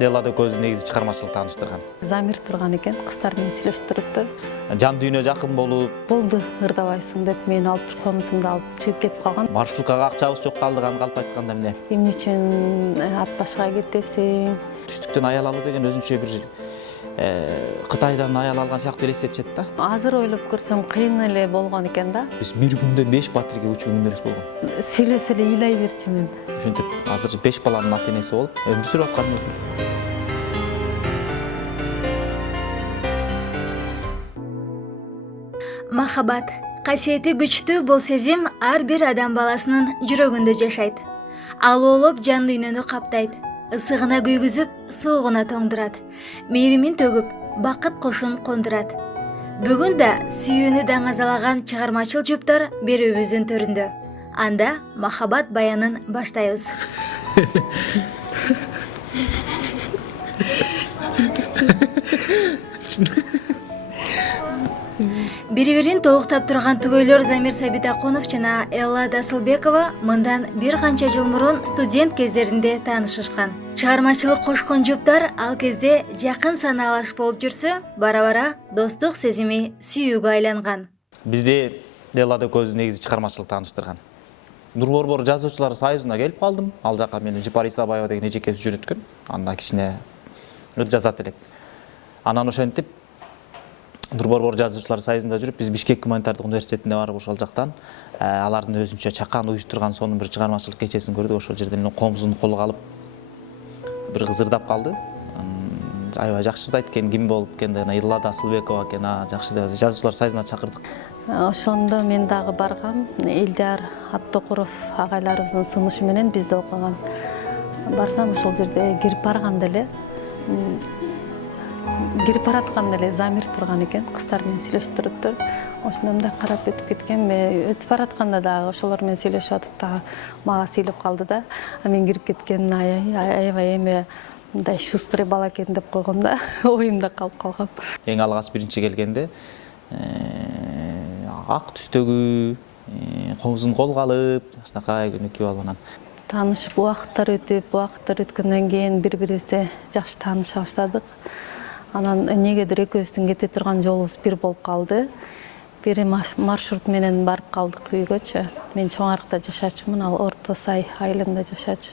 Делада көзү негизи чыгармачылык тааныштырган. Замир турган экен, кыздар менен сүйлөшүп туруптур. Жан дүйнө жакын болуп, Болду, ырдабайсың деп мени алып туруп комузумду алып чыгып кетип калган. маршруткага акчабыз жок калдыган калп айтканда эмне? Эмне үчүн ат башка кетесиң? Түштүктөн аял алуу деген өзүнчө бир Кытайдан аял алган сыяктуу элестетишет да. Азыр ойлоп көрсөм кыйын эле болгон экен да. Биз бир күндө 5 батирге учуу күнүбүз болгон. Сүйлөсө эле ыйлай берчүмүн. Ошентип азыр 5 баланын ата энеси болуп өмүр сүрүп аткан мезгил. Махаббат касиети күчтүү бул сезим ар бир адам баласынын жүрөгүндө жашайт. Ал оолоп жан дүйнөнү каптайт, ысыгына күйгүзүп, суугуна тоңдурат, мейримин төгүп, бакыт кошун кондурат. Бүгүн да сүйүүнү даңазалаган чыгармачыл жуптар берүүбүздүн төрүндө. Анда махаббат баянын баштайбыз. Бири-бирин толуктап турган түгөйлөр Замир Сабитакунов жана Элла Дасылбекова мындан бир канча жыл мурун студент кездеринде таанышышкан. Чыгармачылык кошкон жуптар ал кезде жакын санаалаш болуп жүрсө, бара-бара достук сезими сүйүүгө айланган. Бизди Делада көзү негизи чыгармачылык тааныштырган. Нурборбор жазуучулар союзуна келип калдым. Ал жака мени Жыпар Исабаева деген эжекебиз жөнөткөн. Анда кичине жазат элек. Анан ошентип Нурборбор жазуучулар союзунда жүрүп, биз Бишкек гуманитардык университетине барып ошол жактан алардын өзүнчө чакан уюштурган сонун бир чыгармачылык кечесин көрдүк. Ошол жерден комузун колго алып бир кызырдап калды. Аябай жакшы ырдайт экен, ким болуп экен деген Элла Дасылбекова экен, жакшы деп жазуучулар союзуна чакырдык. Ошондо мен дагы баргам. Элдар Аттокуров агайларыбыздын сунушу менен бизде окуган. Барсам ошол жерде кирип барганда эле кирип баратканда эле Замир турган экен, кыздар менен сүйлөшүп туруптур. Ошондо мындай карап өтүп кеткенби, өтүп баратканда дагы ошолор менен сүйлөшүп атып дагы мага сүйлөп калды да. Мен кирип кеткен аябай эме мындай шустрый бала экен деп койгом да, оюмда калып калгам. Эң алгач биринчи келгенде ак түстөгү, комузун колго алып, жакшынакай көнөкөй баланан Таанышып убакыттар өткөндөн кийин бири-бирибизди жакшы тааныша баштадык. Анан эмнегедир экөөбүздүн кете турган жолубуз бир болуп калды. Бир маршрут менен барып калдык үйгөчү. Мен Чоң Арыкта жашачумун, ал Орто Сай айылында жашачу.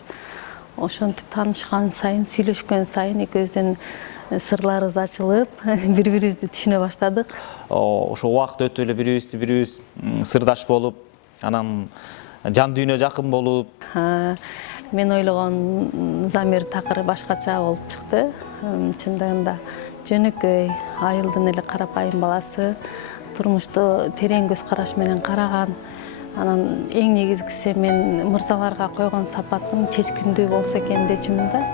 Ошентип таанышкан сайын, сүйлөшкөн сайын экөөбүздүн сырларыбыз ачылып, бири-бирибизди түшүнө баштадык. Ошо убакыт өтүп эле бирибиз сырдаш болуп, анан жан дүйнө жакын болуп. Мен ойлогон Замир такыр башкача болуп чыкты. Чындыгында жөнөкөй, айылдын эле карапайым баласы, турмушту терең көз караш менен караган. Анан эң негизгиси мен мырзаларга койгон сапатым чечкиндүү болсо экен дечүмүн да.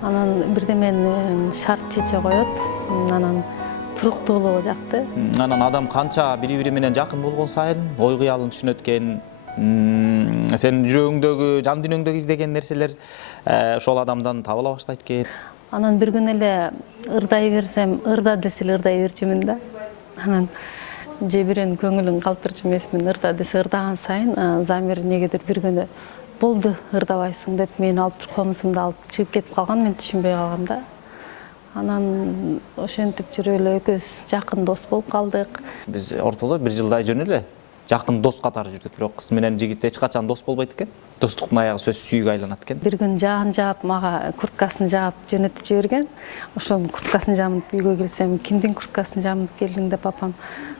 Анан бирде мен шарт чече коет. Анан туруктуулугу жакты. Анан адам канча бири-бири менен жакын болгон сайын ой кыялын түшүнөт экен. Сен жүрөгүңдөгү, жан дүйнөңдөгү издеген нерселер ошол адамдан табыла баштайт экен. Анан бир күн эле ырдай берсем, ырда десе эле ырдай берчүмүн да. Анан же бирөөнүн көңүлүн калтырчу эмесмин, ырда десе ырдаган сайын Замир эмнегедир бир күнү болду, ырдабайсың деп мени алып туруп комузумду алып чыгып кетип калган, мен түшүнбөй калгам да. Анан ошентип жүрүп эле экөөбүз жакын дос болуп калдык. Биз ортодо бир жылдай жөн эле жакын дос катары жүрдүк, бирок кыз менен жигит эч качан дос болбойт экен. Достуктун аягы сөзсүз сүйүүгө айланат экен. Бир күн жаан жаап, мага курткасын жаап жөнөтүп жиберген. Ошонун курткасын жамынып үйгө келсем, кимдин курткасын жамынып келдиң деп апам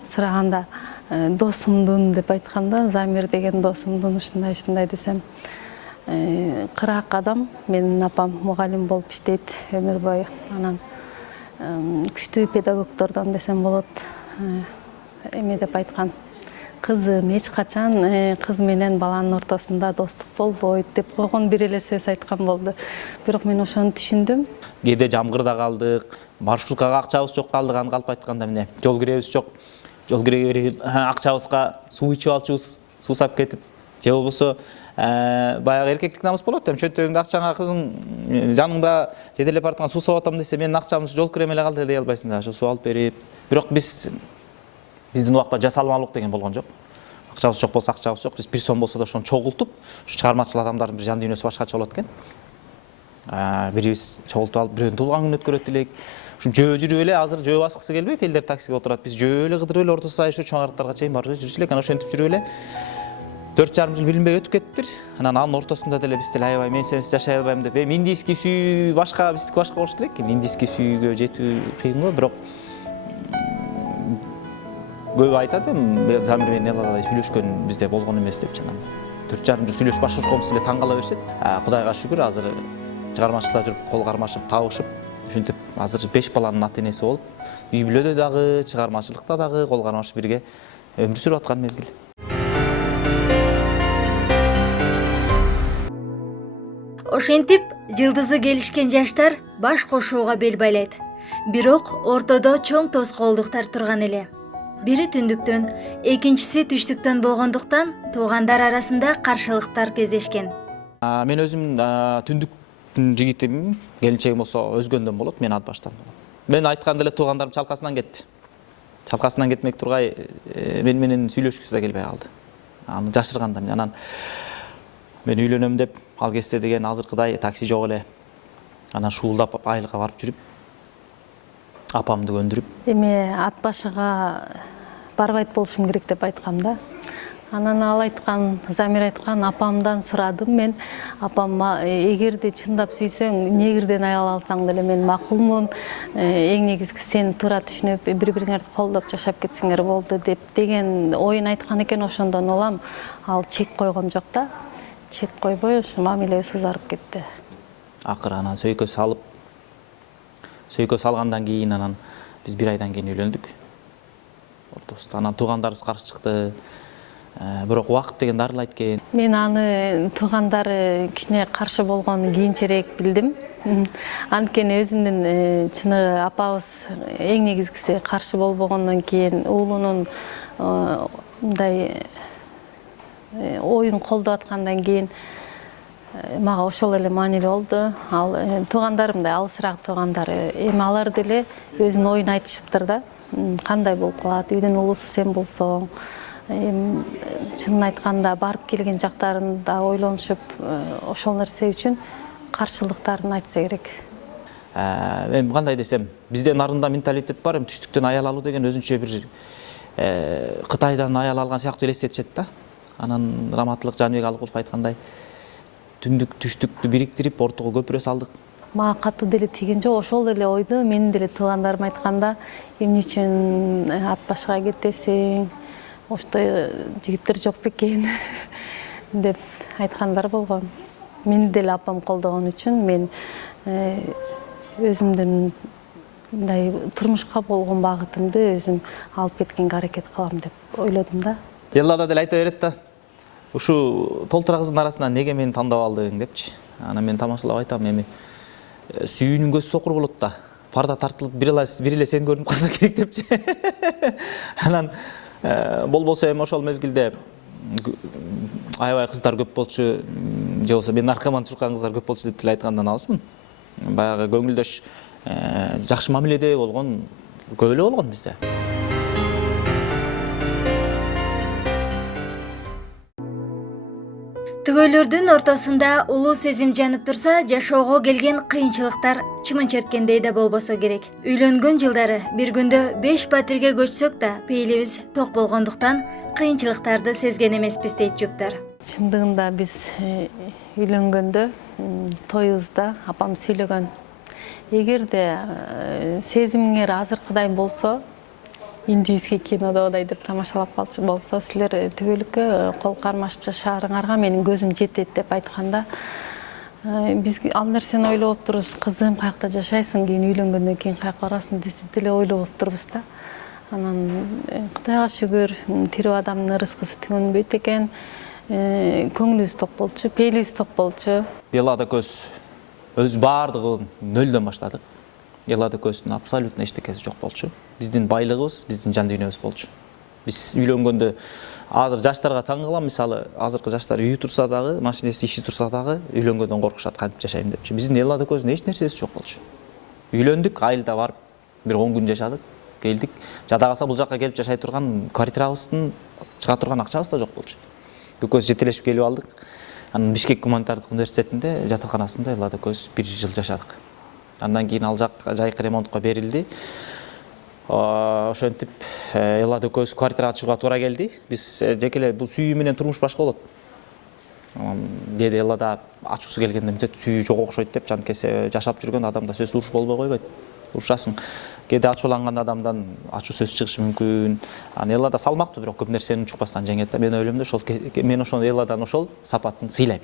сураганда, досумдун деп айтканда, Замир деген досумдун ушундай десем, кыраак адам, менин апам мугалим болуп иштейт өмүр бою. Анан күчтүү педагогдордон десем болот. Эме деп айткан. Кызым эч качан кыз менен баланын ортосунда достук болбойт деп койгон бир эле сөз айткан болду. Бирок мен ошону түшүндүм. Кээде жамгырда калдык, маршруткага акчабыз жок калдыган калп айтканда эмне? Жол киребиз жок. Жол кире акчабызга суу ичип алчубуз, суу сап кетип. Же болбосо баягы эркектик намыс болот. Чөнтөгүңдө акчаңа кызың жаныңда жетелеп бараткан суу сап атам десе, менин акчамды жол кирем эле калды дей албайсың да, ошо суу алып берип. Бирок биздин убакта жасалмалуулук деген болгон жок. Акчабыз жок болсо акчабыз жок. Биз 1 сом болсо да ошону чогултуп, ушу чыгармачыл адамдардын бир жан дүйнөсү башкача болот экен. Бирибиз чогултуп алып бирөөнүн туулган күнүн өткөрөт элек. Ушу жөө жүрүп эле азыр жөө баскысы келбейт, элдер таксиге отурат. Биз жөө эле кыдырып эле Орто Сай ушу чоң арыктарга чейин барып жүрчү элек. Анан ошентип жүрүп эле 4,5 жыл билинбей өтүп кетиптир. Анан анын ортосунда деле биз деле аябай мен сенсиз жашай албайм деп, индийский сүй башка, биздики башка болуш керек экен. Индийский сүйгө жетүү кыйын го, бирок көп айтат Замир менен Эллададай сүйлөшкөн бизде болгон эмес деп жанагы. 4,5 жыл сүйлөшүп башкачкыбыз эле таң кала беришет. Кудайга шүгүр азыр чыгармачылыкта жүрүп кол кармашып, табышып, ушинтип азыр 5 баланын ата энеси болуп, үй бүлөдө дагы, чыгармачылыкта дагы кол кармашып бирге өмүр сүрүп аткан мезгил. Ошентип жылдызы келишкен жаштар баш кошууга бел байлайт. Бирок ортодо чоң тоскоолдуктар турган эле. Бири түндүктөн, экинчиси түштүктөн болгондуктан туугандар арасында каршылыктар кездешкен. Мен өзүм түндүктүн жигитимин, келинчегим болсо өзгөндөн болот, мен ат баштан болом. Мен айтканда эле туугандарым чалкасынан кетти. Чалкасынан кетмек тургай мен менен сүйлөшкүсү да келбей калды. Аны жашырганда анан мен үйлөнөм деп ал кезде деген азыркыдай такси жок эле. Анан шуулдап айылга барып жүрүп, апамды көндүрүп. Эми ат башыга барбайт болушум керек деп айткам да. Анан ал айткан, Замир айткан, апамдан сурадым мен. Апам эгерде чындап сүйсөң, негирден аял алсаң деле мен макулмун. Эң негизгиси сен туура түшүнүп, бири-бириңерди колдоп жашап кетсеңер болду деп деген оюн айткан экен. Ошондон улам ал чек койгон жок да. Чек койбой ушу мамилеси узарып кетти. Акыры анан сөйкө салгандан кийин анан биз 1 айдан кийин үйлөндүк. Ортосунда анан туугандарыбыз каршы чыкты. Бирок убакыт деген дарылайт экен. Мен аны туугандары кичине каршы болгонун кийинчерээк билдим. Анткени өзүнүн чыныгы апабыз эң негизгиси каршы болбогондон кийин уулунун мындай оюн колдоп аткандан кийин мага ошол эле маанилүү болду. Ал туугандарым да алысыраак туугандары, эми алар деле өзүнүн оюн айтышыптыр да. Кандай болуп калат, үйдүн улусу сен болсоң, чынын айтканда барып келген жактарын да ойлонушуп, ошол нерсе үчүн каршылыктарын айтса керек. Эми кандай десем, бизде нарында менталитет бар, түштүктөн аял алуу деген өзүнчө бир Кытайдан аял алган сыяктуу элестетишет да. Анан Раматылык Жаныбек Алыкулов айткандай, түндүк түштүктү бириктирип ортого көпүрө салдык. Мага катуу деле тийген жок, ошол эле ойду менин деле туугандарым айтканда, эмне үчүн ат башыга кетесиң, ошто жигиттер жок бекен деп айткандар болгон. Мени деле апам колдогон үчүн мен өзүмдүн мындай турмушка болгон багытымды өзүм алып кеткенге аракет кылам деп ойлодум да. Эллада деле айта берет да. Ушу толтура кыздын арасынан неге мени тандап алдың депчи. Анан мен тамашалап айтам, эми сүйүүнүн көзү сокур болот да. Парда тартылып бир эле сен көрүнүп калса керек депчи. Анан болбосо эми ошол мезгилде аябай кыздар көп болчу, же болбосо мен наркоман чуркан кыздар көп болчу деп деле айткандан алысмын. Баягы көңүлдөш жакшы мамиледе болгон көп эле болгон бизде. Түгөлөрдүн ортосунда улуу сезим жанып турса, жашоого келген кыйынчылыктар чымын черткендей да болбосо керек. Үйлөнгөн жылдары бир күндө 5 батирге көчсөк да, пейилибиз ток болгондуктан кыйынчылыктарды сезген эмеспиз дейт жуптар. Чындыгында биз үйлөнгөндө тоюбузда апам сүйлөгөн. Эгерде сезимиңер азыркыдай болсо, индийский кинодогудай деп тамашалап калчу болсо, силер түбөлүккө кол кармашып жашаарыңарга менин көзүм жетет деп айтканда, биз ал нерсени ойлоп турубуз. Кызым каякта жашайсың, кийин үйлөнгөндөн кийин каякка барасың деп деле ойлоп турубуз да. Анан Кудайга шүгүр, тирүү адамдын ырыскысы түгөнбөйт экен. Көңүлүбүз ток болчу, пейилибиз ток болчу. Эллада көз өз баардыгын нөлдөн баштадык. Эллада көздүн абсолютно эчтекеси жок болчу. Биздин байлыгыбыз, биздин жан дүйнөбүз болчу. Биз үйлөнгөндө азыр жаштарга таң калам, мисалы азыркы жаштар үйү турса дагы, машинеси иши турса дагы үйлөнгөндөн коркушат, кантип жашайм депчи. Биздин Эллада көздүн эч нерсеси жок болчу. Үйлөндүк, айылда барып бир 10 күн жашадык, келдик. Жада калса бул жакка келип жашай турган квартирабыздын чыга турган акчабыз да жок болчу. Көкөз жетелешип келип алдык. Анан Бишкек гуманитардык университетинде жатаканасында Эллада экөөбүз 1 жыл жашадык. Андан кийин ал жак жайкы ремонтко берилди. Ошентип Эллада экөөбүз квартира ачууга туура келди. Биз жеке эле бул сүйүү менен турмуш башка болот. Кээде Эллада ачуусу келгенде мынтет сүйүү жок окшойт деп жанкесе жашап жүргөн адамда сөзсүз уруш болбой койбойт. Урушасың. Кээде ачууланган адамдан ачуу сөз чыгышы мүмкүн. Аны Эллада салмактуу, бирок көп нерсени учукпастан жеңет да. Мен ойлойм ошол мен ошол Элладан ошол сапатын сыйлайм.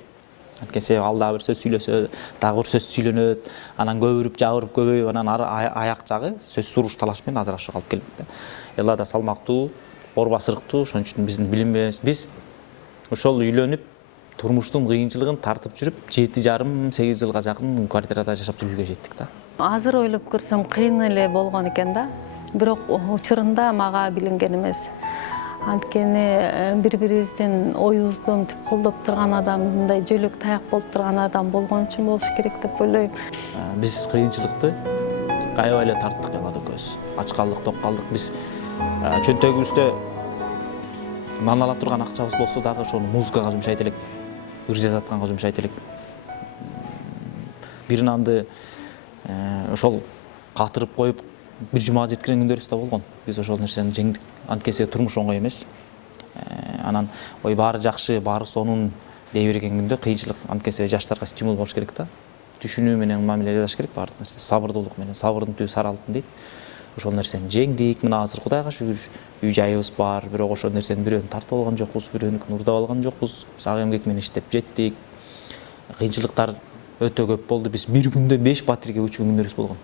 Анткени ал дагы бир сөз сүйлөсө, дагы бир сөз сүйлөнөт, анан көбүрүп, жабырып, көбөйүп, анан аяк жагы сөзсүз уруш талаш менен ажырашууга алып келет да. Эллада салмактуу, оор басырыктуу, ошон үчүн биздин билинбеген биз ошол үйлөнүп, турмуштун кыйынчылыгын тартып жүрүп, 7,5-8 жылга жакын квартирада жашап жүрүүгө жеттик да. Азыр ойлоп көрсөм кыйын эле болгон экен да. Бирок учурунда мага билинген эмес. Анткени бири-бирибиздин оюбузду мынтип колдоп турган адам, мындай жөлөк таяк болуп турган адам болгон үчүн болуш керек деп ойлойм. Биз кыйынчылыкты аябай эле тарттык Эллада экөөбүз. Ач калдык, ток калдык. Биз чөнтөгүбүздө нан ала турган акчабыз болсо дагы ошону музыкага жумшайт элек, ыр жазатканга жумшайт элек. Бир нанды ошол катырып коюп бир жумага жеткирген күндөрүбүз да болгон. Биз ошол нерсени жеңдик. Анткени турмуш оңой эмес. Анан ой баары жакшы, баары сонун дей берген күндө кыйынчылык анткени жаштарга стимул болуш керек да. Түшүнүү менен мамиле жасаш керек баардык нерсе. Сабырдуулук менен, сабырдын түбү сары алтын дейт. Ошол нерсени жеңдик. Мына азыр Кудайга шүгүр үй жайыбыз бар, бирок ошол нерсени бирөөнү тартып алган жокпуз, бирөөнүкүн урдап алган жокпуз. Сак эмгек менен иштеп жеттик. Кыйынчылыктар өтө көп болду. Биз бир күндө 5 батирге көчкөн күндөрүбүз болгон.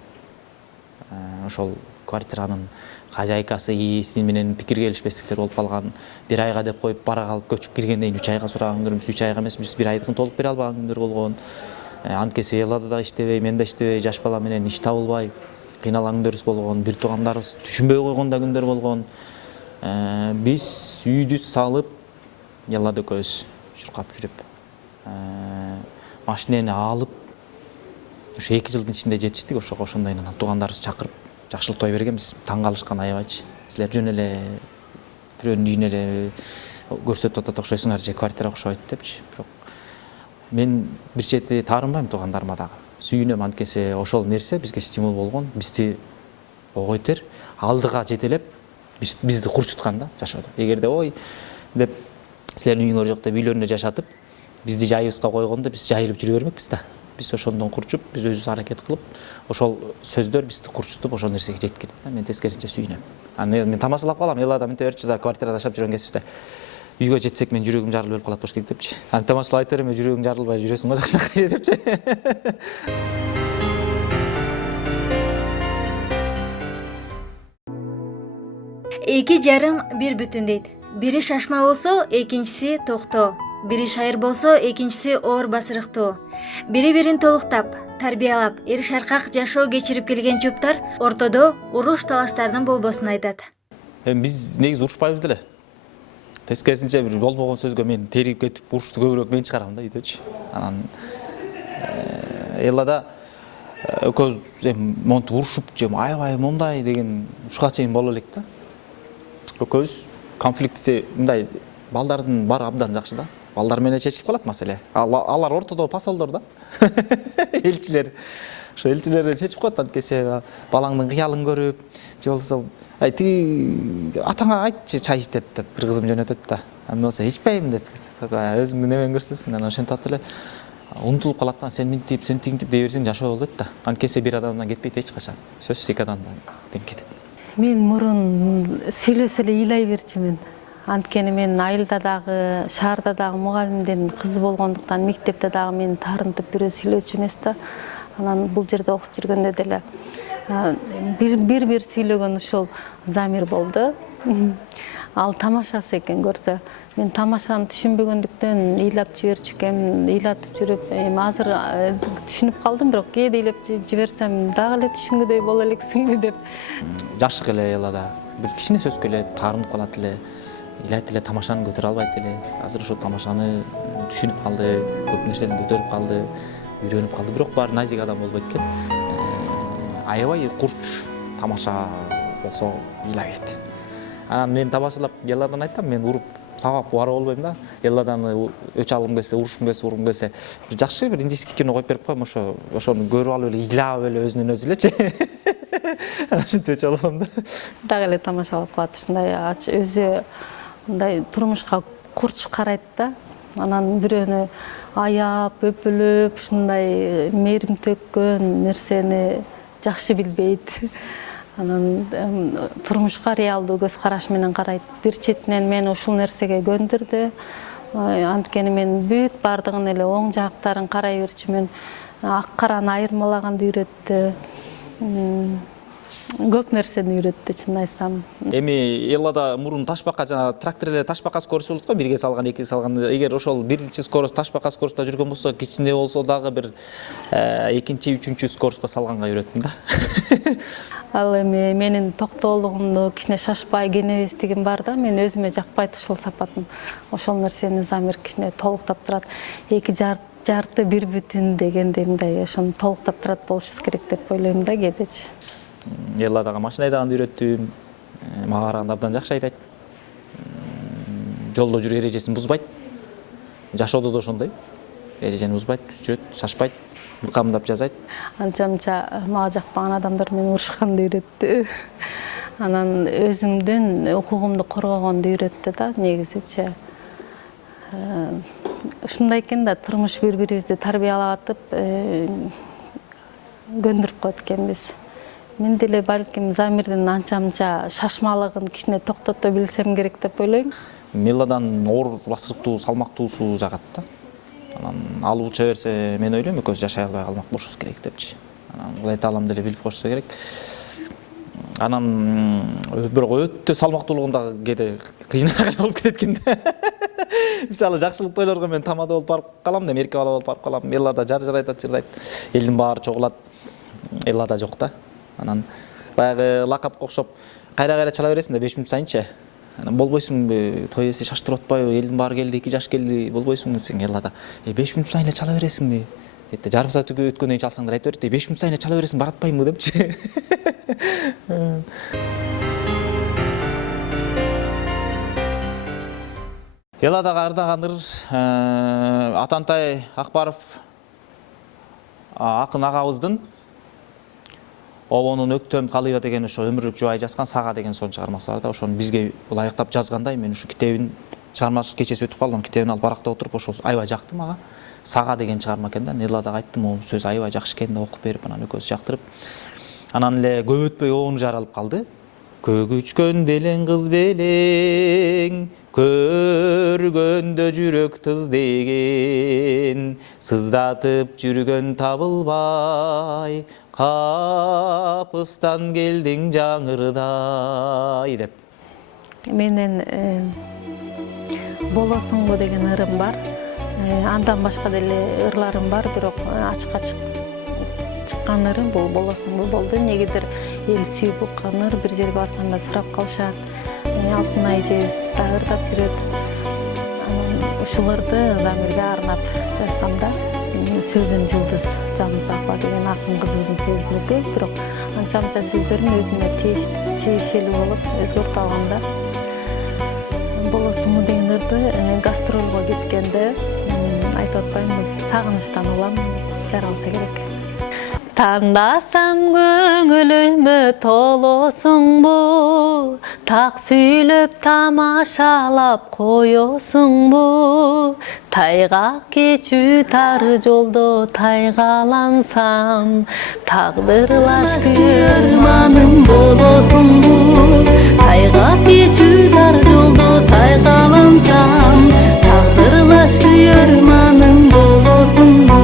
Ошол квартиранын хозяйкасы ээси менен пикир келишпестиктер болуп калган. 1 айга деп коюп бара калып көчүп киргенден кийин 3 айга сураган күндөрүбүз, 3 айга эмес, биз 1 айдыкын толук бере албаган күндөр болгон. Анткени Эллада да иштебей, мен да иштебей, жаш бала менен иш табылбай кыйналган күндөрүбүз болгон. Бир туугандарыбыз түшүнбөй койгон да күндөр болгон. Биз үйдү салып Эллада экөөбүз чуркап жүрүп, машинени алып ошо 2 жылдын ичинде жетиштик. Ошондой анан туугандарыбыз чакырып жакшылык той бергенбиз. Таң калышкан аябайчы. Силер жөн эле бирөөнүн үйүнө эле көрсөтүп атат окшойсуңар же квартира окшойт депчи. Бирок мен бир чети таарынбайм туугандарыма дагы. Сүйүнөм, анткени ошол нерсе бизге стимул болгон, бизди огойтер, алдыга жетелеп бизди курчуткан да жашоодо. Эгерде ой деп силердин үйүңөр жок деп үйлөрүнө жашатып, бизди жайыбызга койгондо биз жайылып жүрө бермекпиз да. Биз ошондон курчуп, биз өзүбүз аракет кылып, ошол сөздөр бизди курчутуп, ошол нерсеге жеткирди да. Мен тескерисинче сүйүнөм. Мен тамашалап калам, Эллада мынтип өрчүдө квартирада жашап жүргөн кезибизде. Үйгө жетсек мен жүрөгүм жарылып өлүп калат болуш керек депчи. Аны тамашалап айта берем, жүрөгүң жарылбай жүрөсүң го жакшынакай депчи. 2,5-1 бүтүн дейт. Бири шашма болсо, экинчиси токтоо. Бири шайыр болсо, экинчиси оор басырыктуу. Бири-бирин толуктап, тарбиялап, эр шаркак жашоо кечирип келген жуптар ортодо уруш талаштардын болбосун айтат. Биз негизи урушпайбыз деле. Тескерисинче бир болбогон сөзгө мен терип кетип, урушту көбүрөөк мен чыгарам да үйдөчү. Анан Эллада экөөбүз монтип урушуп, аябай мондай деген ушуга чейин боло элек да. Экөөбүз конфликтти мындай балдардын баары абдан жакшы да. Балдар менен чечилип калат маселе. Алар ортодо посолдор да. Элчилер. Ошо элчилер чечип коет, анткени балаңдын кыялын көрүп, же болбосо тиги атаңа айтчы чай иштеп деп бир кызым жөнөтөт да. Мен болсо ичпейм деп, өзүңдүн немен көрсөсүң, анан ошентип эле унутулуп калат да. Сен минтип, сен тигинтип дей берсең жашоо болот да. Анткени бир адамдан кетпейт эч качан. Сөзсүз 2 адамдан кетет. Мен мурун сүйлөсө эле ыйлай берчүмүн. Анткени мен айылда дагы, шаарда дагы мугалимдин кызы болгондуктан мектепте дагы мени таарынтып бирөө сүйлөөчү эмес да. Анан бул жерде окуп жүргөндө деле бир сүйлөгөн ушул Замир болду. Ал тамашасы экен көрсө. Мен тамашаны түшүнбөгөндүктөн ыйлап жиберчү экенмин, ыйлатып жүрүп, азыр түшүнүп калдым, бирок кээде ыйлап жиберсем дагы эле түшүнгүдөй боло элексиңби деп. Жашык эле Эллада бир кичине сөзгө эле таарынып калат эле. Ыйлайт эле, тамашаны көтөрө албайт эле. Азыр ошол тамашаны түшүнүп калды, көп нерсени көтөрүп калды, үйрөнүп калды. Бирок баары назик адам болбойт экен. Аябай курч тамаша болсо ыйлай берет. Анан мен тамашалап Элладан айтам, мен уруп сабап бар болбойм да. Элладан өч алгым келсе, урушум келсе, ургум келсе, бир жакшы бир индийский кино коюп берип коем, ошону көрүп алып эле ыйлап эле өзүнөн өзү элечи. Ушинтип өч алам да. дагы эле тамашалап калат, ушундай өзү мындай турмушка курч карайт да. Анан бирөөнү аяп, өпүлүп, ушундай мээрим төккөн нерсени жакшы билбейт. Анан турмушка реалдуу көз караш менен карайт. Бир четинен мени ушул нерсеге көндүрдү. Анткени мен бүт бардыгын эле оң жактарын карай берчүмүн. Ак караны айырмалаганды үйрөттү. Көп нерсени үйрөттү, чынын айтсам. Эми Эллада мурун ташбака жана трактор эле ташбака скоросту болот го, бирге салган, экиге салган. Эгер ошол биринчи скорост ташбака скоростта жүргөн болсо, кичине болсо дагы бир экинчи, үчүнчү скоростко салганга үйрөттүм да. Ал эми менин токтоолугумду кичине шашпай кенебестигим бар да, мен өзүмө жакпайт ушул сапатым. Ошол нерсени Замир кичине толуктап турат. Эки жарты бир бүтүн дегендей мындай ошону толуктап турат болушубуз керек деп ойлойм да кээдечи. Элладага машина айдаганды үйрөттүм. Мага караганда абдан жакшы айдайт. Жолдо жүрүү эрежесин бузбайт. Жашоодо да ошондой. Эрежени бузбайт, түз жүрөт, шашпайт, ыкамдап жасайт. Анча-мынча мага жакпаган адамдар мени урушканды үйрөттү. Анан өзүмдүн укугумду коргогонду үйрөттү да негизичи. Ушундай экен да, турмуш бири-бирибизди тарбиялап атып, көндүрүп коет экенбиз. Мен деле балким Замирдин анча-мынча шашмалыгын кичине токтото билсем керек деп ойлойм. Мелладан оор басырыктуу, салмактуусу жагат да. Анан ал уча берсе, мен ойлойм экөөбүз жашай албай калмак болушубуз керек депчи. Анан Кудай таалам деле билип коюшса керек. Анан бирок өтө салмактуулугунда кээде кыйнаган болуп кетет экен да. Мисалы жакшылык тойлорго мен тамада болуп барып калам да, мерке бала болуп барып калам. Меллада жар айтат, жырдайт. Элдин баары чогулат. Эллада жок да. Анан баягы лакапка окшоп кайра чала бересиң да 5 мүнөт сайынчы. Анан болбойсуңбу, той эси шаштырып атпайбы, элдин баары келди, 2 жаш келди, болбойсуңбу десең Эллада. 5 мүнөт сайын эле чала бересиңби? Дейт. Жарым саат өткөндөн кийин чалсаңдар айта берет. 5 мүнөт сайын эле чала бересиң, баратпаймынбы депчи. Элладагы ардагандыр Атантай Акбаров акын агабыздын Обонун өктөм калыба деген ошо өмүрлүк жубай жазган Сага деген сонун чыгармасы бар да. Ошону бизге ылайыктап жазгандай мен ушу китебин чыгармачылык кечеси өтүп калган, китебин алып барактап отуруп ошол аябай жакты мага. Сага деген чыгарма экен да. Элладага айттым, ол сөз аябай жакшы экен да, окуп берип анан экөөбүз жактырып. Анан эле көп өтпөй обону жаралып калды. Көк үчкөн белең кыз белең, көргөндө жүрөк тыз деген, сыздатып жүргөн табылбай, капыстан келдиң жаңырдай деп. Менен болосуңбу деген ырым бар. Андан башка деле ырларым бар, бирок ачыкка чыккан ырым бул болосуңбу болду. Негедир эл сүйүп уккан ыр, бир жерге барсаң да сурап калышат. Алтынай эжебиз да ырдап жүрөт. Ушул ырды Замирге арнап жазгам да. Сөзүн Жылдыз Жамузакова деген акын кызыбыздын сөзүнүкү, бирок анча-мынча сөздөрүн өзүмө тиешелүү болуп өзгөртүп алгам да. Болосуңбу деген ырды гастролго кеткенде айтып атпаймынбы, сагынычтан улам жаралса керек. Тандасам көңүлүмө толосуңбу, так сүйлөп тамашалап коесуңбу, тайгак кечүү тары жолдо тайгалансам, тагдырлаш күйөрманым болосуңбу, тайгак кечүү тары жолдо тайгалансам, тагдырлаш күйөрманым болосуңбу.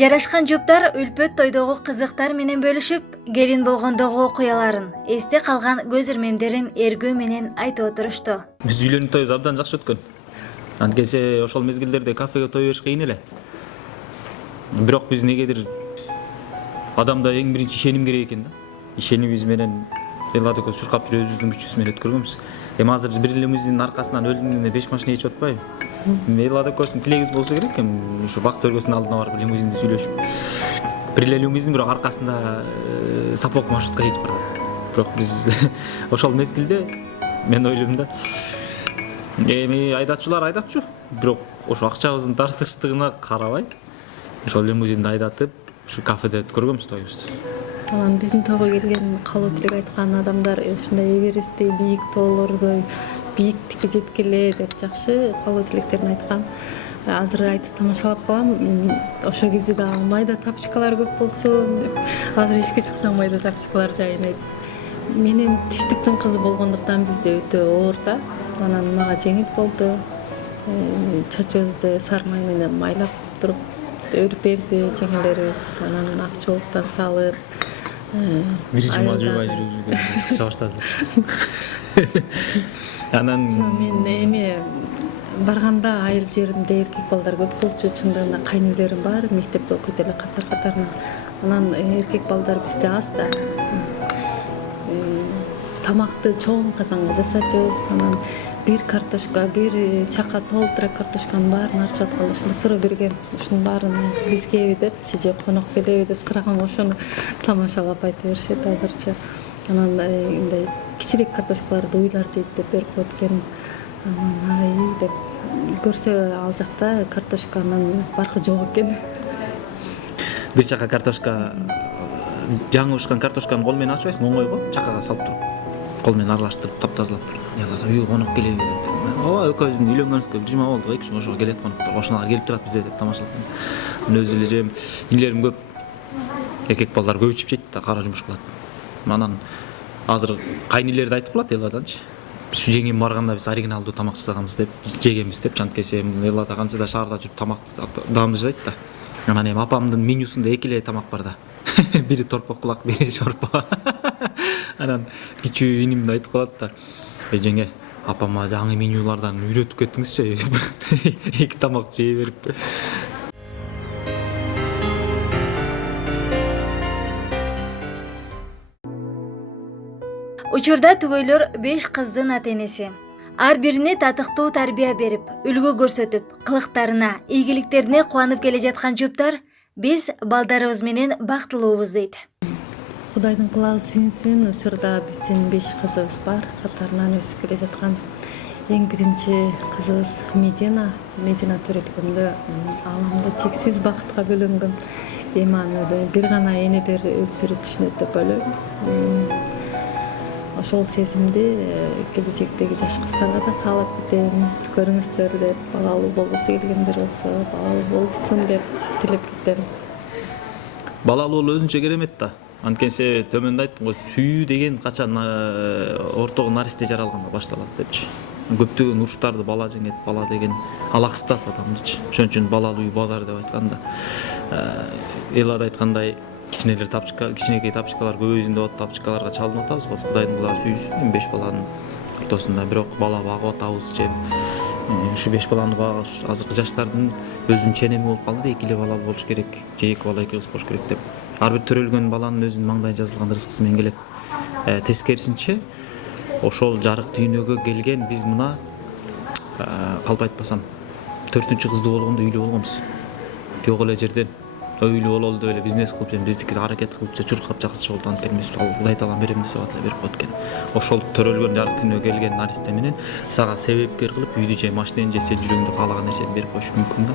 Жарашкан жуптар үлпөт тойдогу кызыктар менен бөлүшүп, келин болгондогу окуяларын, эсте калган көз ирмемдерин эргүү менен айтып отурушту. Биз үйлөнүү тойубуз абдан жакшы өткөн. Анткени ошол мезгилдерде кафеге той бериш кыйын эле. Бирок биз негедир Адамда эң биринчи ишеним керек экен да. Ишенимибиз менен элада көз чуркап жүрүп өзүбүздүн күчүбүз менен өткөргөнбүз. Эми азыр бир лимузиндин аркасынан өлдүм дегенде 5 машина ичип атпайбы? Элада көздүн тилегибиз болсо керек эми ушу бак төргөсүнүн алдына барып лимузинде сүйлөшүп. Бир эле лимузин бирок аркасында сапок маршрутка ичип барат. Бирок биз ошол мезгилде мен ойлойм да. Эми айдатчылар айдатчу, бирок ошо акчабыздын тартыштыгына карабай ошол лимузинди айдатып ушу кафеде өткөргөнбүз тоюбузду. Анан биздин тобго келген калуу тилек айткан адамдар ушундай Эвересттей бийик тоолордой бийиктикке жеткиле деп жакшы калуу тилектерин айткан. Азыр айтып тамашалап калам. Ошол кезде да майда тапчыкалар көп болсун деп. Азыр ишке чыксаң майда тапчыкалар жайнайт. Менин түштүктүн кызы болгондуктан бизде өтө оор да. Анан мага жеңил болду. Чачыбызды сары май менен майлап туруп өрүп берди жеңелерибиз. Анан акчолуктан салып Бир жума жубай жүрүп кыса баштады. Анан мен эми барганда айыл жеринде эркек балдар көп болчу. Чындыгында кайнелерим бар, мектепте окуйт эле катар-катарына. Анан эркек балдар бизде аз да. Тамакты чоң казанга жасачубуз. Анан бир картошка, бир чака толтура картошканын баарын арчып аткалы ушуну суроо берген. Ушунун баарын бизгеби деп, же конок келеби деп сураган ошону тамашалап айта беришет азырчы. Анан мындай кичирээк картошкаларды уйлар жейт деп берип коет экен. Анан ай деп көрсө ал жакта картошканын баркы жок экен. бир чака картошка жаңы бышкан картошканы кол менен ачпайсың, оңойго чакага салып туруп, кол менен аралаштырып, таптазалап туруп. Үй конок келеби деп. Ооба, экөөбүздүн үйлөнгөнүбүзгө бир жума болду, 2 жума ошого келет коноктор, ошоналар келип турат бизде деп тамашалап. Мен өзү эле жем, инилерим көп. Эркек балдар көп ичип жейт да, кара жумуш кылат. Анан азыр кайнелерди айтып калат эладанчы. Биз жеңем барганда биз оригиналдуу тамак жасаганбыз деп, жегенбиз деп, жанткесе элада канча да шаарда жүрүп тамакты даамды жасайт да. Анан эми апамдын менюсунда 2 эле тамак бар да. Бири торпок кулак, бири шорпо. Анан кичүү инимди айтып калат да. Жеңе, апама жаңы менюлардан үйрөтүп кеттиңизчи. 2 тамак жей берип. Учурда түгөйлөр 5 кыздын ата-энеси. Ар бирине татыктуу тарбия берип, үлгү көрсөтүп, кылыктарына, ийгиликтерине кубанып келе жаткан жуптар биз балдарыбыз менен бактылуубуз дейт. Кудайдын кулагы сүйүнсүн, учурда биздин 5 кызыбыз бар, катарынан өсүп келе жаткан. Эң биринчи кызыбыз Медина төрөлгөндө аламда чексиз бакытка бөлөнгөн. Эми аны бир гана энелер өздөрү түшүнөт деп ойлойм. Ошол сезимди келечектеги жаш кыздарга да каалап кетем. Көрүңүздөр деп, балалуу болгусу келгендер болсо, балалуу болушсун деп тилеп кетем. Балалуу өзүнчө керемет да. Анткенсе төмөндө айттым го, сүйүү деген качан ортого наристе жаралганда башталат депчи. Көптөгөн уруштарды бала жеңет, бала деген алаксытат адамдычы. Ошон үчүн балалуу үй базар деп айтканда, элада айткандай кичинекей тапчыкалар көбөйсүн деп тапчыкаларга чалынып атабыз. Кудайдын кулагы сүйүнсүн, 5 баланын ортосунда бирок бала багып атабыз же ушу 5 баланы багыш азыркы жаштардын өзүнүн ченеми болуп калды. 2 эле бала болуш керек, же 2 бала 2 кыз болуш керек деп. Ар бир төрөлгөн баланын өзүнүн маңдайына жазылган рызкысы менен келет. Тескерисинче ошол жарык дүйнөгө келген биз мына калп айтпасам 4-кыздуу болгондо үйлүү болгонбуз. Жок эле жерден өйлүү бололу деп эле бизнес кылып, биздики аракет кылып чуркап жакшы жолдо анткени эмес, Кудай таалам берем десе атла берип коет экен. Ошол төрөлгөн жарык дүйнөгө келген наристе менен сага себепкер кылып үйдү же машинени же сен жүрөгүңдө каалаган нерсени берип коюшу мүмкүн да.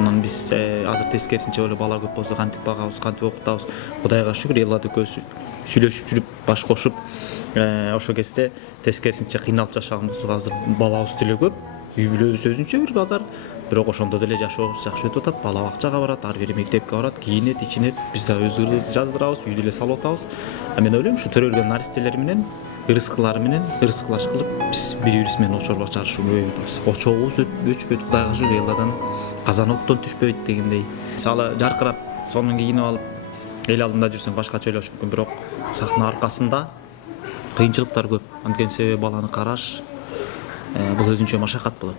Анан биз азыр тескерисинче эле бала көп болсо кантип багабыз, кантип окутабыз. Кудайга шүгүр, элада экөөбүз сүйлөшүп жүрүп, баш кошуп, ошол кезде тескерисинче кыйналып жашаган болсок, азыр балабыз деле көп. Үй бүлөбүз өзүнчө бир базар. Бирок ошондо деле жашообуз жакшы өтүп атат. Бала бакчага барат, ар бири мектепке барат, кийинет, ичинет. Биз да өзүбүз жаздырабыз, үйдү эле салып атабыз. Мен ойлойм, ушу төрөлгөн наристелер менен, ырыскылар менен ырыскылаш кылып, биз бири-бирибиз менен очорго чарышып көбөйүп атабыз. Очогубуз өчпөйт, Кудайга шүгүр, элладан казан оттон түшпөйт дегендей. Мисалы жаркырап, сонун кийинип алып, эл алдында жүрсөң башкача ойлош мүмкүн, бирок сахна аркасында кыйынчылыктар көп. Анткени себеби баланы караш бул өзүнчө машакат болот.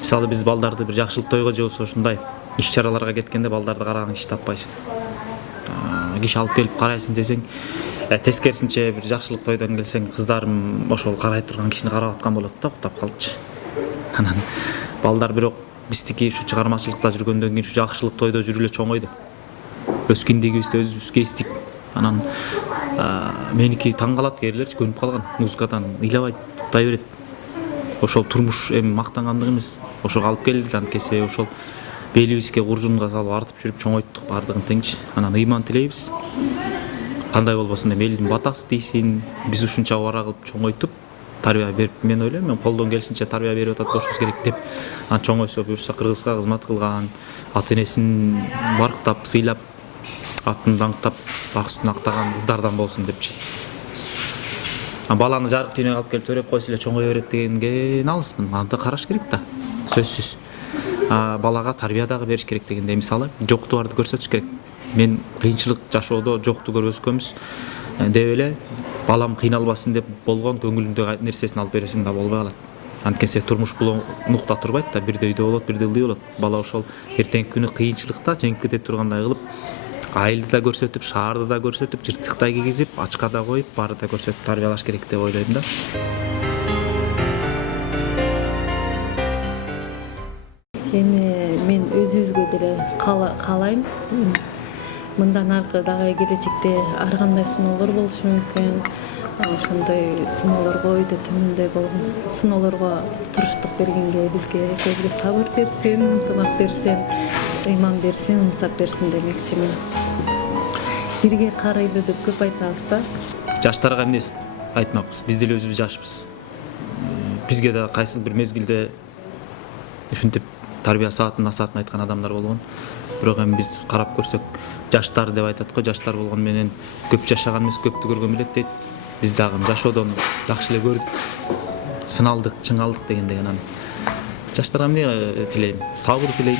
Мисалы биз балдарды бир жакшылык тойго же болбосо ушундай иш чараларга кеткенде балдарды караган киши таппайсың. киши алып келип карайсың десең, тескерисинче бир жакшылык тойдон келсең, кыздарым ошол карай турган кишини карап аткан болот да, уктап калчу. Анан балдар бирок биздики ушу чыгармачылыкта жүргөндөн кийин ушу жакшылык тойдо жүрүп эле чоңойду. Өскөндөгүбүздү өзүбүз кездик. Анан меники таң калат, кээрилерчи көнүп калган. Музыкадан ыйлабайт, уктай берет. Ошол турмуш эми мактангандык эмес. Ошого алып келди анткесе ошол белибизге куржунга салып артып жүрүп чоңойттук баардыгын теңчи. Анан ыйман тилейбиз. Кандай болбосун эми элдин батасы дейсин, биз ушунча бара кылып чоңойтуп тарбия берип, мен ойлойм, мен колдон келишинче тарбия берип атат болушубуз керек деп. Анан чоңойсо буюрса кыргызга кызмат кылган, ата энесин барктап, сыйлап, атын даңктап, бак сүтүн актаган кыздардан болсун депчи. Баланы жарык дүйнөгө алып келип төрөп койсо эле чоңой берет дегенге алысмын. Аны караш керек да, сөзсүз. Балага тарбия дагы бериш керек дегенде, мисалы, жокту барды көрсөтүш керек. Мен кыйынчылык жашоодо жокту көрүп өскөнбүз деп эле балам кыйналбасын деп болгон көңүлүңдөгү нерсесин алып бересиң да болбой калат. Анткени турмуш бул нукта турбайт да, бирде үйдө болот, бирде ылдый болот. Бала ошол эртеңки күнү кыйынчылыкта жеңип кете тургандай кылып, айылды да көрсөтүп, шаарды да көрсөтүп, жыртыктай кийгизип, ачка да коюп, баары да көрсөтүп тарбиялаш керек деп ойлойм да. Эми мен өзүбүзгө деле каалайм. Мындан аркы дагы келечекте ар кандай сыноолор болушу мүмкүн. Ошондой сыноолорго, өйдө түнүндөй болгон сыноолорго туруштук бергенге бизге көбүгө сабыр берсин, ынтымак берсин, ыйман берсин, ынсап берсин демекчимин. Бирге карайлы деп көп айтабыз да. Жаштарга эмнес айтмакпыз? Биз деле өзүбүз жашпыз. Бизге да кайсы бир мезгилде ушинтип тарбия саатын, насаатын айткан адамдар болгон. Бирок эми биз карап көрсөк, жаштар деп айтат го, жаштар болгон менен көп жашаган эмес, көптү көргөн билет дейт. Биз дагы жашоодон жакшы эле көрдүк, сыналдык, чыңалдык дегендей. Анан жаштарга эмне тилейм? Сабыр тилейм.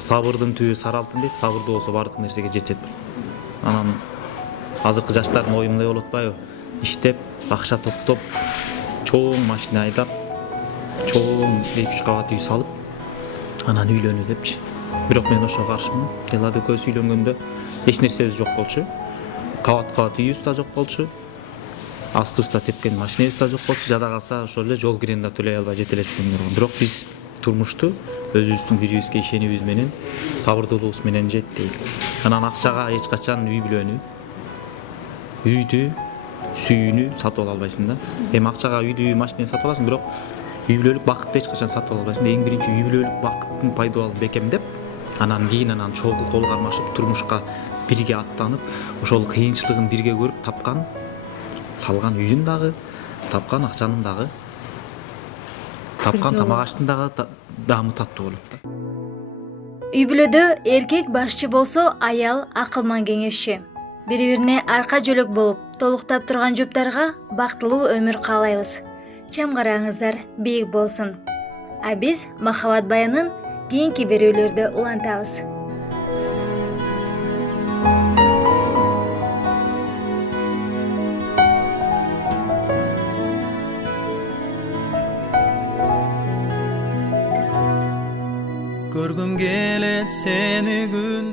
Сабырдын түбү сары алтын дейт. Сабырдуу болсо баардык нерсеге жетет. Анан азыркы жаштардын ою мындай болуп атпайбы? Иштеп, акча топтоп, чоң машина айдап, чоң 2-3 кабат үй салып, анан үйлөнүү депчи. Бирок мен ошого каршымын. Элады экөөбүз үйлөнгөндө эч нерсебиз жок болчу. Кабат үйүбүз да жок болчу. Асты-уста тепкен машинебиз да жок болчу. Жада калса ошол эле жол кирени да төлөй албай жете эле жүргөндөр болгон. Бирок биз турмушту өзүбүздүн бирибизге ишенибиз менен, сабырдуулугубуз менен жеттик. Анан акчага эч качан үй бүлөнү, үйдү, сүйүүнү сатып ала албайсың да. Эми акчага үйдү, машинени сатып аласың, бирок үй бүлөлүк бакытты эч качан сатып ала албайсың. Эң биринчи үй бүлөлүк бакыттын пайдаланып бекемдеп, анан кийин чогуу кол кармашып турмушка бирге аттанып, ошол кыйынчылыгын бирге көрүп тапкан, салган үйдүн дагы, тапкан акчанын дагы, тапкан тамак аштын дагы даамы таттуу болот да. Үй бүлөдө эркек башчы болсо, аял акылман кеңешчи. Бири-бирине арка жөлөк болуп, толуктап турган жуптарга бактылуу өмүр каалайбыз. Чам караңыздар бийик болсун. А биз махабат баянын кийинки берүүлөрдө улантабыз. Көргüm келет seni gün